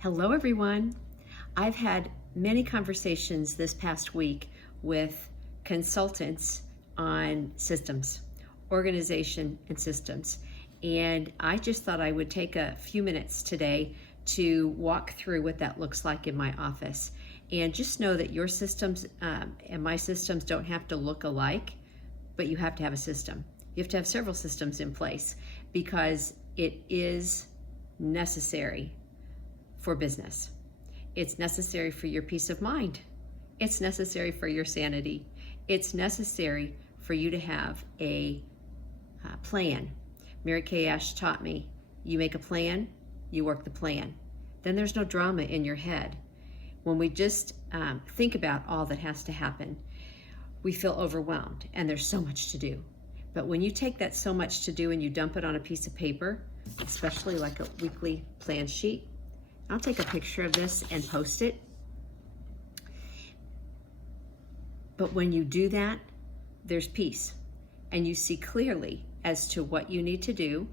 Hello, everyone. I've had many conversations this past week with consultants on systems, organization, and systems. And I just thought I would take a few minutes today to walk through what that looks like in my office. And just know that your systems and my systems don't have to look alike, but you have to have a system. You have to have several systems in place because it is necessary for business. It's necessary for your peace of mind. It's necessary for your sanity. It's necessary for you to have a plan. Mary Kay Ash taught me, you make a plan, you work the plan. Then there's no drama in your head. When we just think about all that has to happen, we feel overwhelmed and there's so much to do. But when you take that so much to do and you dump it on a piece of paper, especially like a weekly plan sheet, I'll take a picture of this and post it. But when you do that, there's peace. And you see clearly as to what you need to do,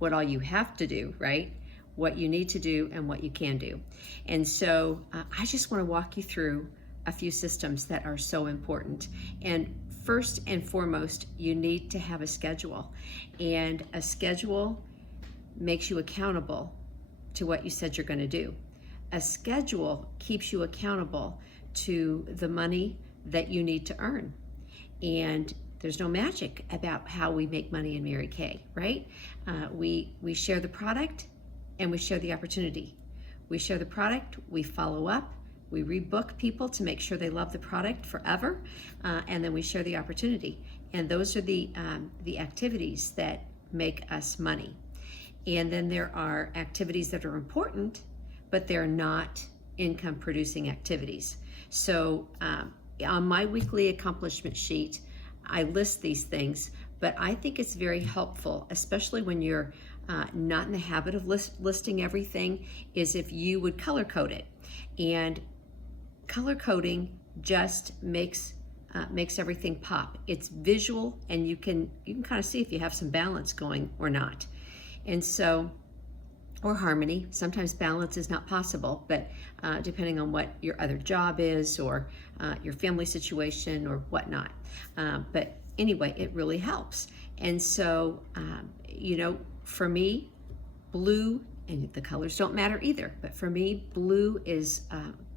what all you have to do, right? What you need to do and what you can do. And so I just want to walk you through a few systems that are so important. And first and foremost, you need to have a schedule. And a schedule makes you accountable to what you said you're going to do. A schedule keeps you accountable to the money that you need to earn. And there's no magic about how we make money in Mary Kay, right? We share the product and we share the opportunity. We share the product, we follow up, we rebook people to make sure they love the product forever, and then we share the opportunity. And those are the activities that make us money. And then there are activities that are important, but they're not income producing activities. So on my weekly accomplishment sheet, I list these things, but I think it's very helpful, especially when you're not in the habit of listing everything, is if you would color code it. And color coding just makes everything pop. It's visual, and you can kind of see if you have some balance going or not. And so, or harmony. Sometimes balance is not possible, but depending on what your other job is or your family situation or whatnot. But anyway, it really helps. And so, for me, blue, and the colors don't matter either, but for me, blue is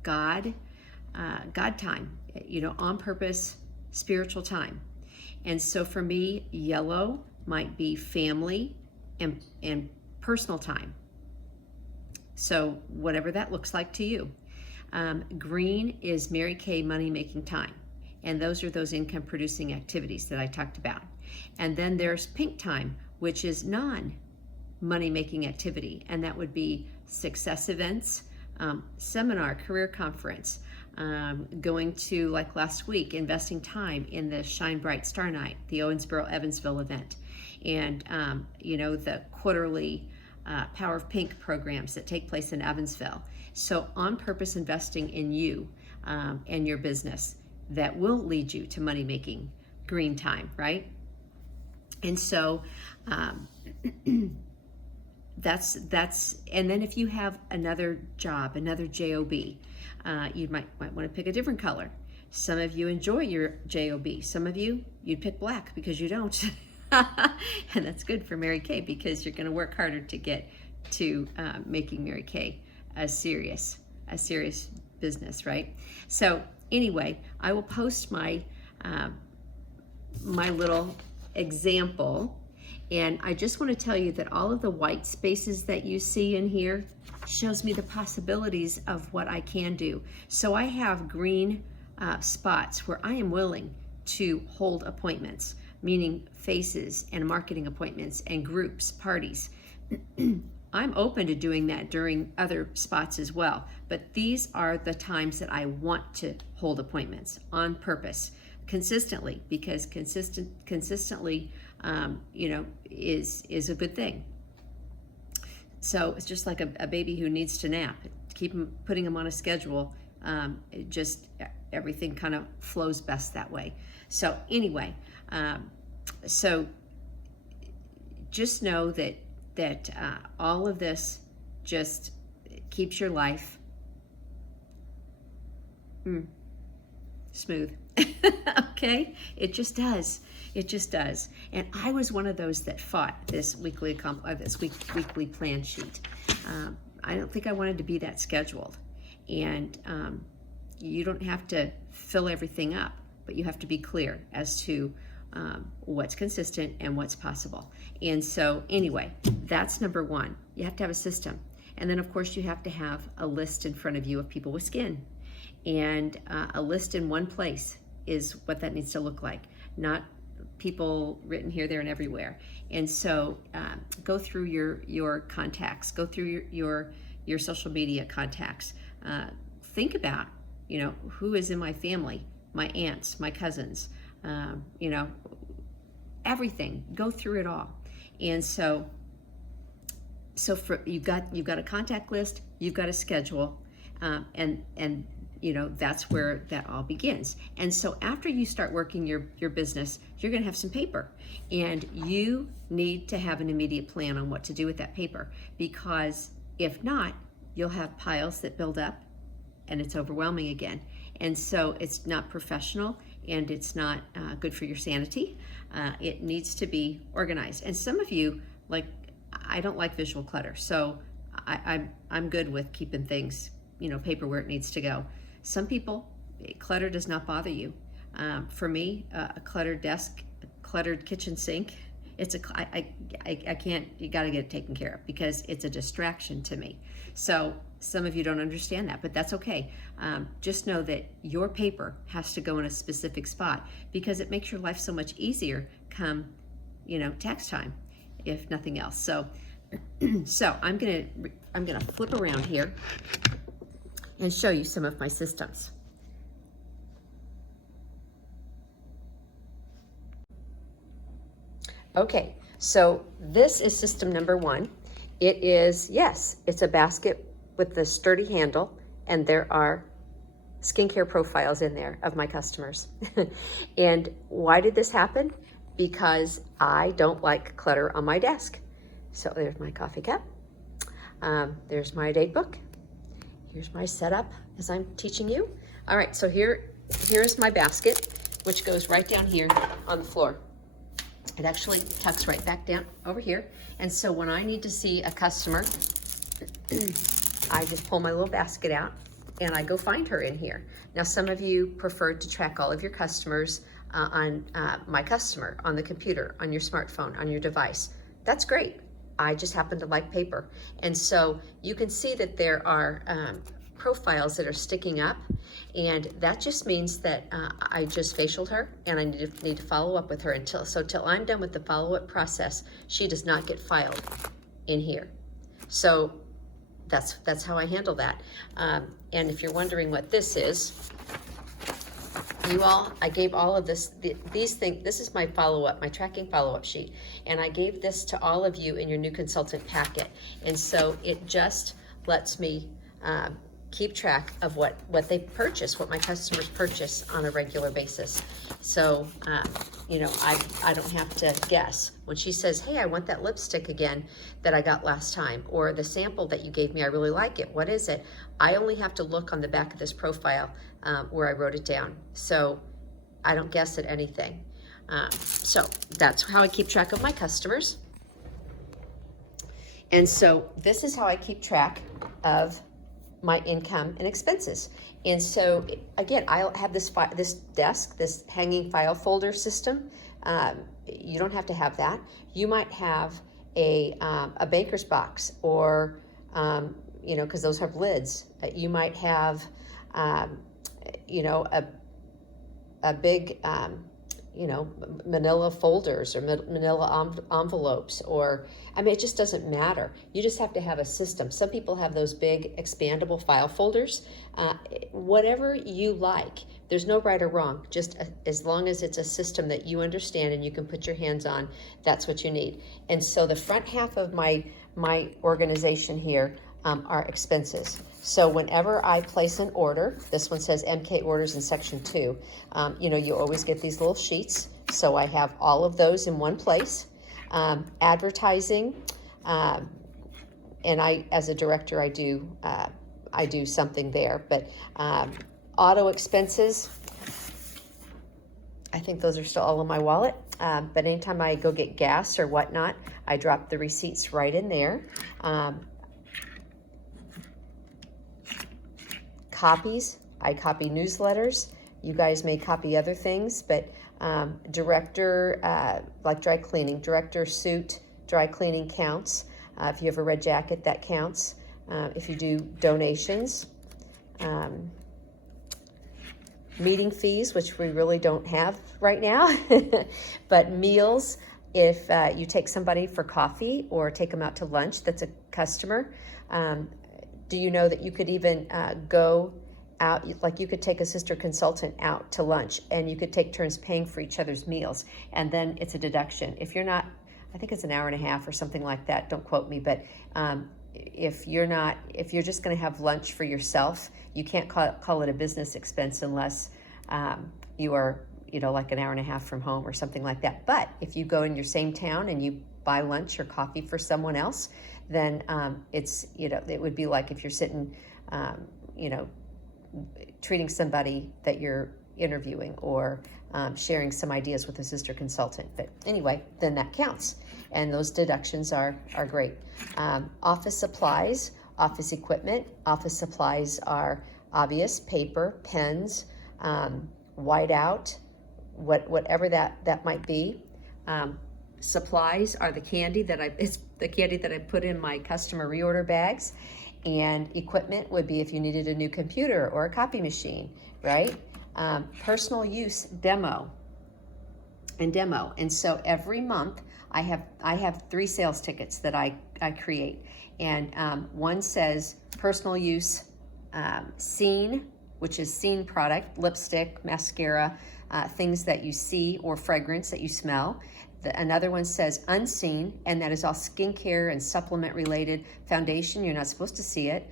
God time, on purpose, spiritual time. And so for me, yellow might be family and personal time. So whatever that looks like to you. Green is Mary Kay money making time. And those are those income producing activities that I talked about. And then there's pink time, which is non-money making activity. And that would be success events, seminar, career conference, going to, like last week, investing time in the Shine Bright Star Night, the Owensboro-Evansville event. And, the quarterly Power of Pink programs that take place in Evansville. So on purpose investing in you and your business that will lead you to money making green time, right? And so that's, and then if you have another job, another job, you might want to pick a different color. Some of you enjoy your job. Some of you'd pick black because you don't. And that's good for Mary Kay because you're going to work harder to get to making Mary Kay a serious business, right? So anyway, I will post my little example, and I just want to tell you that all of the white spaces that you see in here shows me the possibilities of what I can do. So I have green spots where I am willing to hold appointments, meaning faces and marketing appointments and groups, parties. I'm open to doing that during other spots as well, but these are the times that I want to hold appointments on purpose, consistently, because consistently, is a good thing. So it's just like a baby who needs to nap. Putting them on a schedule, everything kind of flows best that way. So anyway, so just know that all of this just keeps your life smooth. Okay? It just does. It just does. And I was one of those that fought this weekly plan sheet. I don't think I wanted to be that scheduled. And you don't have to fill everything up, but you have to be clear as to what's consistent and what's possible. And so anyway, that's number one. You have to have a system. And then of course you have to have a list in front of you of people with skin. And a list in one place is what that needs to look like, not people written here, there, and everywhere. And so go through your contacts, go through your social media contacts. Think about, who is in my family, my aunts, my cousins, everything. Go through it all. And so you've got a contact list, you've got a schedule, and that's where that all begins. And so after you start working your business, you're going to have some paper, and you need to have an immediate plan on what to do with that paper, because if not, you'll have piles that build up and it's overwhelming again. And so it's not professional, and it's not good for your sanity. It needs to be organized. And some of you, I don't like visual clutter, so I'm good with keeping things, paper where it needs to go. Some people, clutter does not bother you. For me, a cluttered desk, a cluttered kitchen sink, I can't, you gotta get it taken care of, because it's a distraction to me. So some of you don't understand that, but that's okay. Just know that your paper has to go in a specific spot, because it makes your life so much easier come, tax time, if nothing else. So I'm gonna flip around here and show you some of my systems. Okay, so this is system number one. It is, yes, it's a basket with the sturdy handle, and there are skincare profiles in there of my customers. And why did this happen? Because I don't like clutter on my desk. So there's my coffee cup. There's my date book. Here's my setup as I'm teaching you. All right, so here's my basket, which goes right down here on the floor. It actually tucks right back down over here. And so when I need to see a customer, I just pull my little basket out and I go find her in here. Now, some of you prefer to track all of your customers on My Customer, on the computer, on your smartphone, on your device. That's great. I just happen to like paper. And so you can see that there are profiles that are sticking up, and that just means that I just facialed her, and I need to follow up with her until I'm done with the follow-up process. She does not get filed in here. So that's how I handle that. And if you're wondering what this is, I gave all of these things. This is my follow-up, my tracking follow-up sheet. And I gave this to all of you in your new consultant packet. And so it just lets me keep track of what they purchase, what my customers purchase on a regular basis. So, I don't have to guess. When she says, hey, I want that lipstick again that I got last time, or the sample that you gave me, I really like it. What is it? I only have to look on the back of this profile where I wrote it down. So I don't guess at anything. So that's how I keep track of my customers. And so this is how I keep track of my income and expenses. And so again, I'll have this desk, this hanging file folder system. You don't have to have that. You might have a baker's box, or because those have lids. You might have a big manila folders or manila envelopes, or it just doesn't matter. You just have to have a system. Some people have those big expandable file folders. Whatever you like. There's no right or wrong. Just as long as it's a system that you understand and you can put your hands on, that's what you need. And so the front half of my organization here are expenses. So whenever I place an order, this one says MK orders in section 2. You always get these little sheets. So I have all of those in one place. Advertising, and I, as a director, I do something there. But auto expenses, I think those are still all in my wallet. But anytime I go get gas or whatnot, I drop the receipts right in there. Copies, I copy newsletters. You guys may copy other things, but director, like dry cleaning, director suit, dry cleaning counts. If you have a red jacket, that counts. If you do donations, meeting fees, which we really don't have right now, but meals, if you take somebody for coffee or take them out to lunch, that's a customer. Do you know that you could even go out, like you could take a sister consultant out to lunch and you could take turns paying for each other's meals, and then it's a deduction. If you're not, I think it's an hour and a half or something like that, don't quote me, but if you're just going to have lunch for yourself, you can't call it a business expense unless you are, like an hour and a half from home or something like that. But if you go in your same town and you buy lunch or coffee for someone else, then it's, it would be like if you're sitting, treating somebody that you're interviewing or sharing some ideas with a sister consultant. But anyway, then that counts. And those deductions are great. Office supplies, office equipment. Office supplies are obvious: paper, pens, whiteout, whatever that might be. Supplies are the candy it's the candy that I put in my customer reorder bags. And equipment would be if you needed a new computer or a copy machine, right? Personal use, demo. And so every month I have 3 sales tickets that I create. And one says personal use, seen, which is seen product, lipstick, mascara, things that you see, or fragrance that you smell. Another one says unseen, and that is all skincare and supplement related. Foundation, you're not supposed to see it.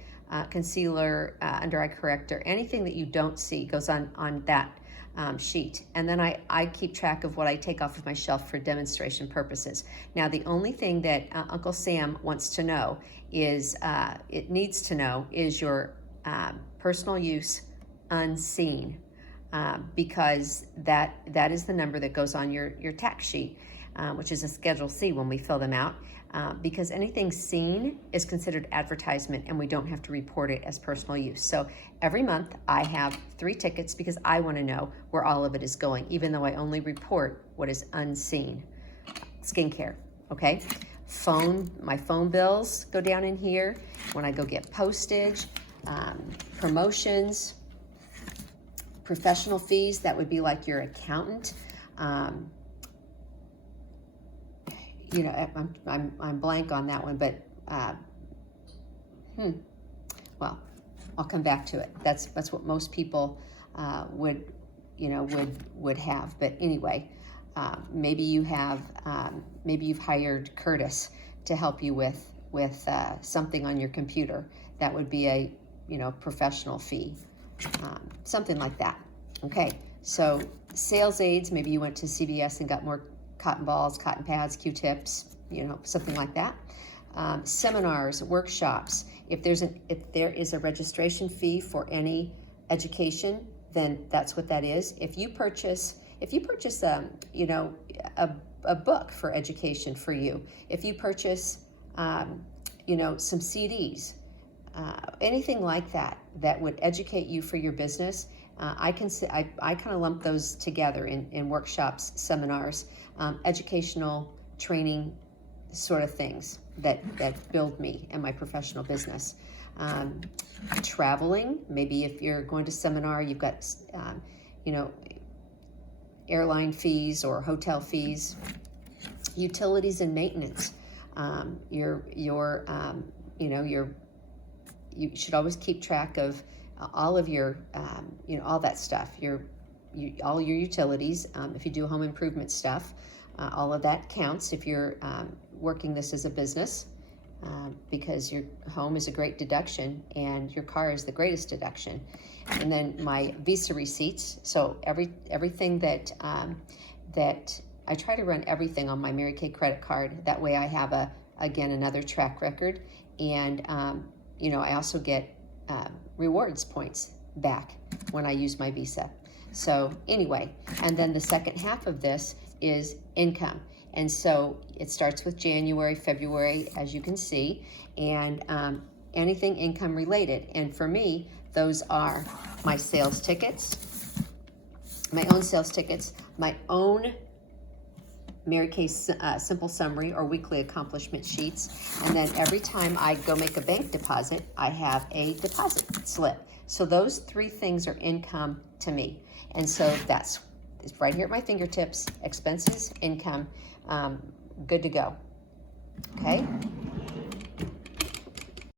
Concealer, under eye corrector, anything that you don't see goes on that sheet. And then I keep track of what I take off of my shelf for demonstration purposes. Now, the only thing that Uncle Sam wants to know is, needs to know is your personal use unseen, because that is the number that goes on your tax sheet, which is a Schedule C when we fill them out, because anything seen is considered advertisement and we don't have to report it as personal use. So every month I have 3 tickets because I want to know where all of it is going, even though I only report what is unseen. Skincare, okay? My phone bills go down in here. When I go get postage, promotions, professional fees, that would be like your accountant. I'm blank on that one, but well, I'll come back to it. That's what most people would have. But anyway, maybe you've hired Curtis to help you with something on your computer. That would be a professional fee, something like that. Okay, so sales aids, maybe you went to CVS and got more cotton balls, cotton pads, Q-tips, something like that. Seminars, workshops. If there is a registration fee for any education, then that's what that is. If you purchase a book for education for you, if you purchase some CDs, anything like that would educate you for your business, I kind of lump those together in workshops, seminars, educational training sort of things that build me and my professional business. Traveling, maybe if you're going to seminar, you've got airline fees or hotel fees. Utilities and maintenance. You should always keep track of all of your, all that stuff, all your utilities. If you do home improvement stuff, all of that counts if you're working this as a business, because your home is a great deduction and your car is the greatest deduction. And then my Visa receipts. So everything that I try to run everything on my Mary Kay credit card. That way I have another track record. And, you know, I also get rewards points back when I use my Visa. So anyway, and then the second half of this is income. And so it starts with January, February, as you can see, and anything income related. And for me, those are my sales tickets, my own sales tickets, my own Mary Kay's simple summary or weekly accomplishment sheets. And then every time I go make a bank deposit, I have a deposit slip. So those three things are income to me. And so it's right here at my fingertips, expenses, income, good to go. Okay?